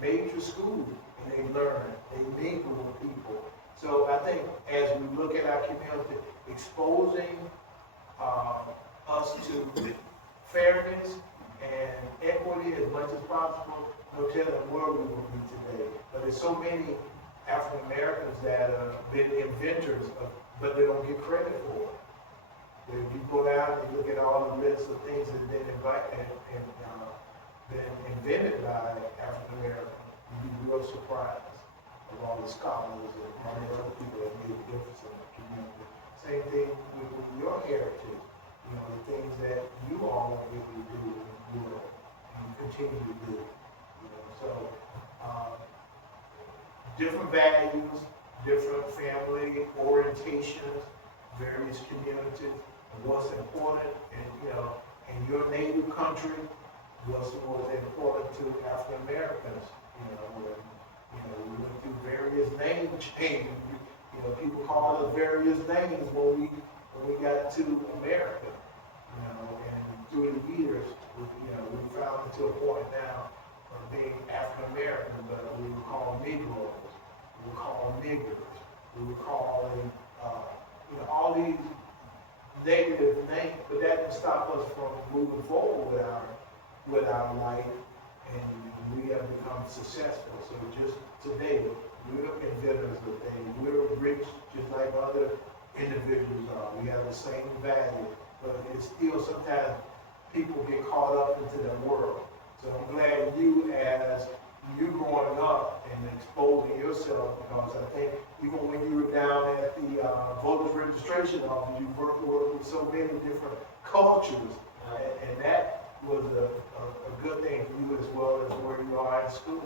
major schools and they learned, they mingled with people. So I think as we look at our community, exposing us to fairness and equity as much as possible, no telling where we will be today. But there's so many African Americans that have been inventors, but they don't get credit for it. If you go down and look at all the lists of things that have been invented by African Americans, you'd be real surprised of all the scholars and all the other people that made a difference in the community. Same thing with your heritage, the things that you all were able to do in the world and continue to do. So different values, different family orientations, various communities, what's important in your native country, what's important to African Americans. We went through various name changes. People call us various names when we got to America. And through the years, we found it to a point now of being African American, but we were called Negroes, we were called niggers, we were called all these negative names, but that didn't stop us from moving forward with our life, and we have become successful. So just today, we're inventors of things. We're rich just like other individuals are. We have the same value, but it's still sometimes people get caught up into the world. So I'm glad you growing up and exposing yourself, because I think even when you were down at the voters registration office, you worked with so many different cultures, and that was a good thing for you as well as where you are in school.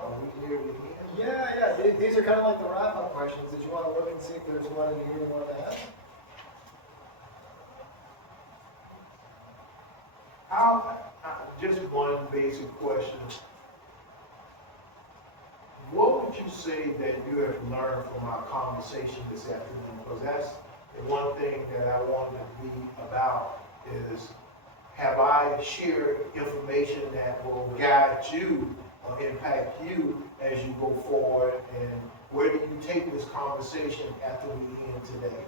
Are we here to end? Yeah. These are kind of like the wrap-up questions. Did you want to look and see if there's one in here you want to ask? Just one basic question. What would you say that you have learned from our conversation this afternoon? Because that's the one thing that I wanted to be about, is have I shared information that will guide you or impact you as you go forward? And where do you take this conversation after we end today?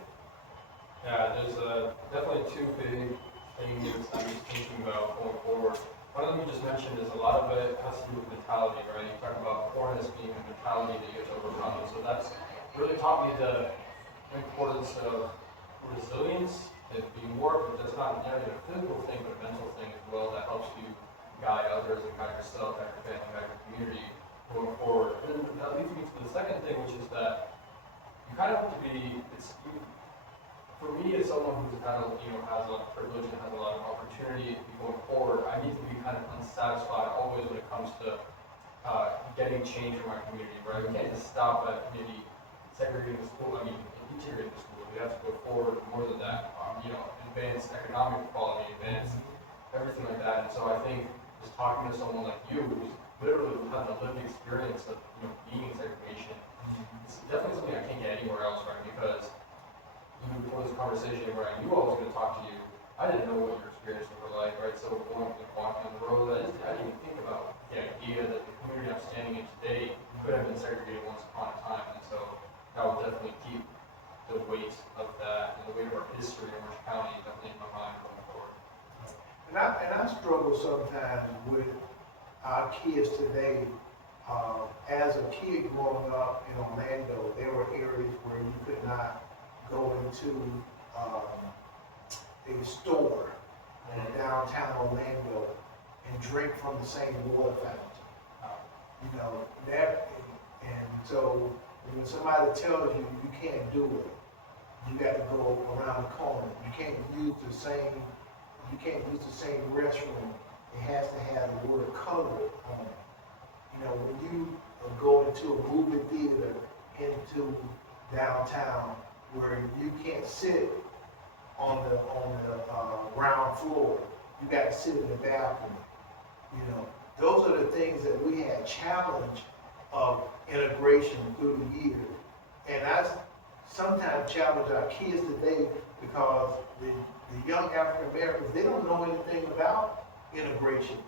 Yeah, there's definitely two big things I'm just thinking about going forward. One of them you just mentioned is a lot of it has to do with mentality, right? You talk about poorness being a mentality that you have to overcome. So that's really taught me the importance of resilience and being more, but that's not necessarily a physical thing, but a mental thing as well that helps you guide others and guide yourself, guide your family, guide your community going forward. And then that leads me to the second thing, which is that you kind of have to be, for me, as someone who's kind of, has a lot of privilege and has a lot of opportunity going forward, I need to be kind of unsatisfied always when it comes to getting change in my community, right? We can't just stop at maybe segregating the school, integrating the school. We have to go forward more than that, advance economic equality, advance everything like that. And so I think just talking to someone like you, who's literally had the lived experience of, being in segregation, it's definitely something I can't get anywhere else, right? Because even before this conversation where I knew I was going to talk to you, I didn't know what your experiences were like, right? So going and walking on the road, I didn't even think about the idea that the community I'm standing in today could have been segregated once upon a time. And so that will definitely keep the weight of that and the weight of our history in Orange County definitely in my mind going forward. And I struggle sometimes with our kids today. As a kid growing up in Orlando, there were areas where you could not go into a store in downtown Orlando and drink from the same water fountain. That, and so when somebody tells you you can't do it, you got to go around the corner. You can't use the same restroom. It has to have the word color on it. When you go into a movie theater into downtown where you can't sit on the ground floor, you got to sit in the balcony. Those are the things that we had challenge of integration through the years. And I sometimes challenge our kids today because the young African Americans, they don't know anything about integration.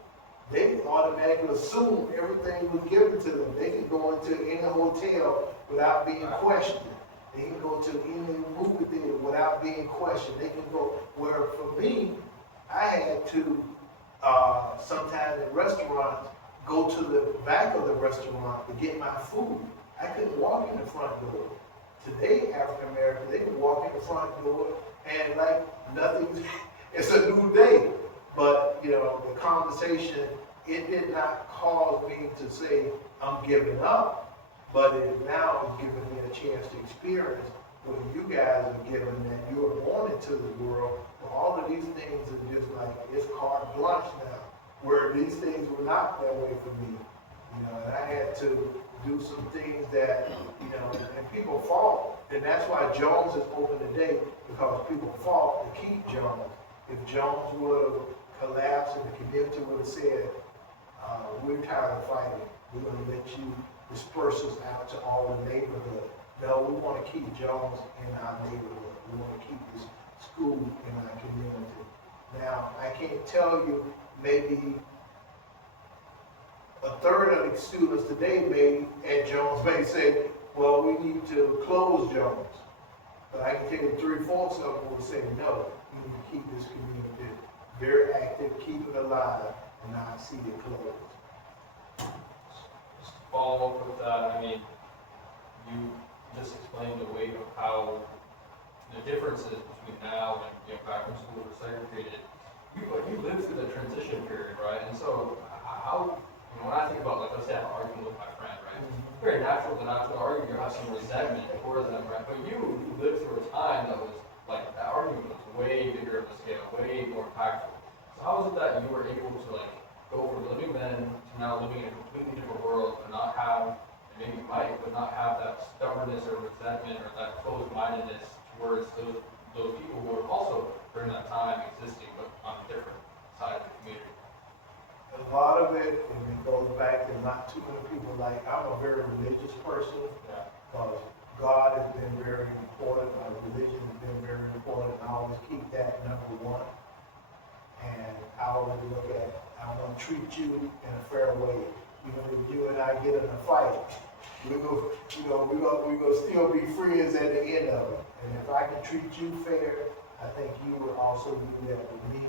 They automatically assume everything was given to them. They can go into any hotel without being questioned. They can go to any movie theater without being questioned. They can go, where for me, I had to, sometimes in restaurants, go to the back of the restaurant to get my food. I couldn't walk in the front door. Today, African Americans, they can walk in the front door and like nothing's, it's a new day. But, the conversation, it did not cause me to say I'm giving up, but it now is giving me a chance to experience what you guys are given, that you are born into the world. But all of these things are just like, it's carte blanche now, where these things were not that way for me. And I had to do some things that, and people fought. And that's why Jones is open today, because people fought to keep Jones. If Jones would have collapsed and the community would have said, we're tired of fighting, we're going to let you disperse us out to all the neighborhood. No, we want to keep Jones in our neighborhood. We want to keep this school in our community. Now, I can't tell you, maybe a third of the students today at Jones may say, well, we need to close Jones. But I can tell you 3/4 of them will say, no, we need to keep this community very active, keep it alive, and not see it closed. Just to follow up with that, you just explained the weight of how the differences between now and back when schools were segregated. You lived through the transition period, right? And so how, when I think about, let's say I have an argument with my friend, right? It's very natural to not to argue, you have some resentment towards them, right? But you lived through a time that was like, that argument was way bigger of a scale, way more impactful. So how is it that you were able to go from living then to now living in a completely different world and not have, and maybe you might, but not have that stubbornness or resentment or that closed-mindedness towards those people who were also during that time existing but on a different side of the community? A lot of it, and it goes back to not too many people, I'm a very religious person, because God has been very important, my religion has been very important, and I always keep that number one. And I always look at, I want to treat you in a fair way. Even if you and I get in a fight, we're gonna still be friends at the end of it. And if I can treat you fair, I think you would also do that with me,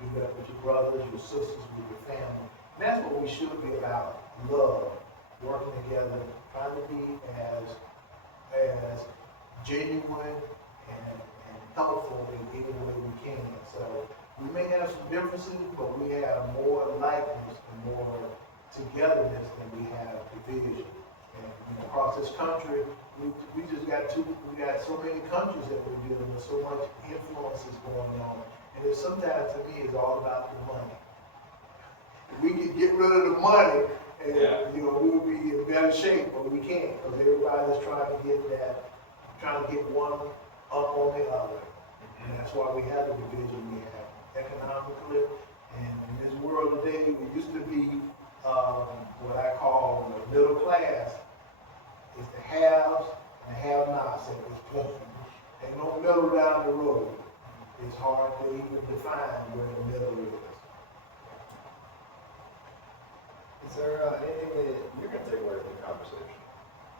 do that with your brothers, your sisters, with your family. And that's what we should be about, love, working together, trying to be as genuine and helpful in any way we can. So we may have some differences, but we have more likeness and more togetherness than we have division. And across this country, we got so many countries that we're dealing with, so much influences going on. And it sometimes to me is all about the money. If we can get rid of the money, and we'll be in better shape, but we can't, because everybody's trying to get one up on the other. And that's why we have the division we have economically. And in this world today, we used to be what I call the middle class. It's the haves and the have-nots at this point. Ain't no middle down the road. It's hard to even define where the middle is. Is there anything that you're going to take away from the conversation?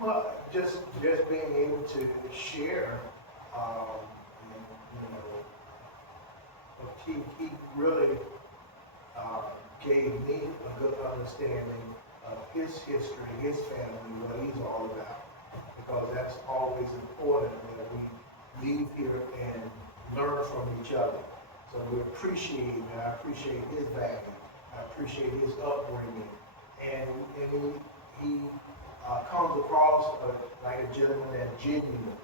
Well, just being able to share, he really gave me a good understanding of his history, his family, what he's all about. Because that's always important that we leave here and learn from each other. So we appreciate him, and I appreciate his value. I appreciate his upbringing. And he comes across like a gentleman that's genuine,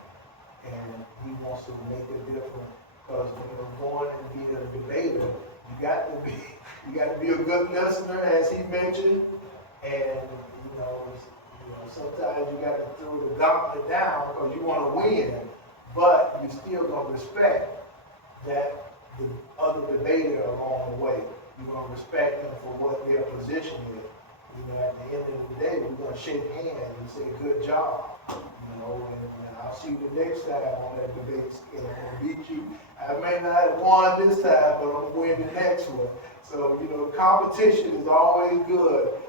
and he wants to make a difference. Because when you're going and be a debater, you got to be a good listener, as he mentioned, and sometimes you got to throw the gauntlet down because you want to win, but you still gonna respect that the other debater along the way. You're gonna respect them for what their position is. At the end of the day, we're gonna shake hands and say, "Good job." And I'll see you the next time on that debate scale. I'm gonna beat you. I may not have won this time, but I'm gonna win the next one. So, competition is always good.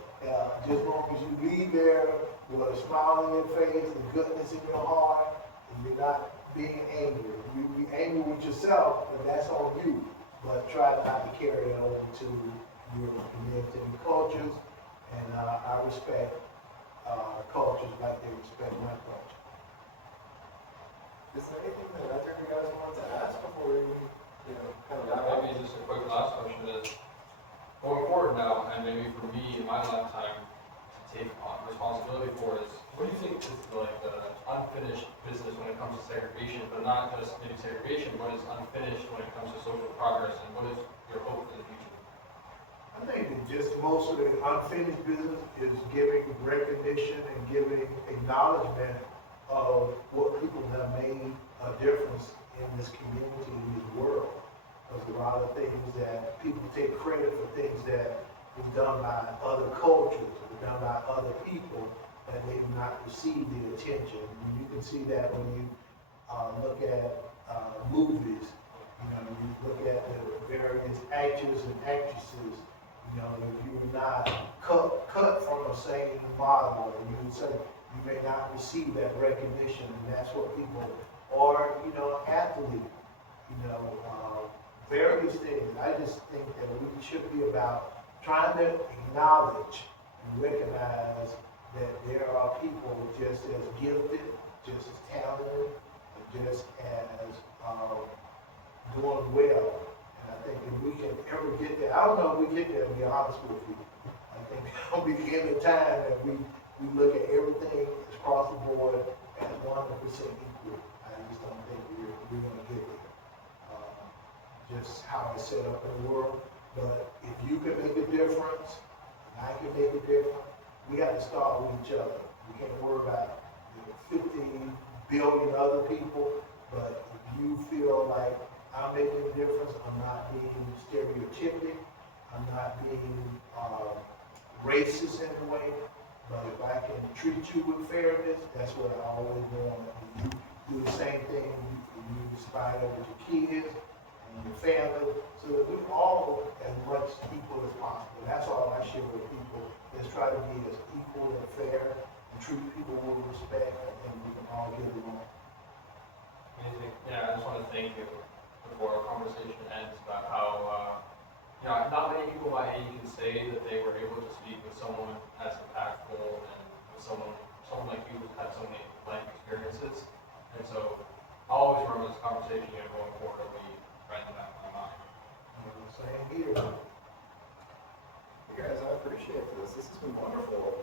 Just as long as you leave there with a smile on your face and goodness in your heart, and you're not being angry. You be angry with yourself, but that's on you. But try not to carry it over to your community and cultures. And I respect cultures like they respect my culture. Is there anything that either of you guys want to ask before we, kind of wrap up? Maybe just a quick last question is, going forward now, and maybe for me in my lifetime, to take on responsibility for is, what do you think is like the unfinished business when it comes to segregation, but not just maybe segregation, what is unfinished when it comes to social progress, and what is your hope for the future? I think that just most of the unfinished business is giving recognition and giving acknowledgement of what people have made a difference in this community, in this world. There's a lot of things that people take credit for, things that was done by other cultures, or done by other people, that they do not receive the attention. And you can see that when you look at movies. You look at the various actors and actresses. If you're not cut from the same model, you would say you may not receive that recognition, and that's what people, or athletes, various things. I just think that we should be about trying to acknowledge and recognize that there are people just as gifted, just as talented, and just as doing well. And I think if we can ever get there, I don't know if we get there, to be honest with you. I think there'll be the time that we look at everything across the board as 100% equal. I just don't think we're going to get there. Just how it's set up in the world. But if you can make a difference, and I can make a difference, we have to start with each other. We can't worry about 50 billion other people, but if you feel like I'm making a difference, I'm not being stereotypic, I'm not being racist in a way, but if I can treat you with fairness, that's what I always want. You do the same thing, you inspire with your kids, and your family, so that we all as much equal as possible. That's all I share with people, is try to be as equal and fair and treat people with respect, and we can all get along. Amazing. Yeah, I just want to thank you before our conversation ends about how, not many people my age can say that they were able to speak with someone as impactful and with someone like you who's had so many life experiences. And so I'll always remember this conversation and going forward, it'll be right in the back of my mind. Same here. You guys, I appreciate this. This has been wonderful.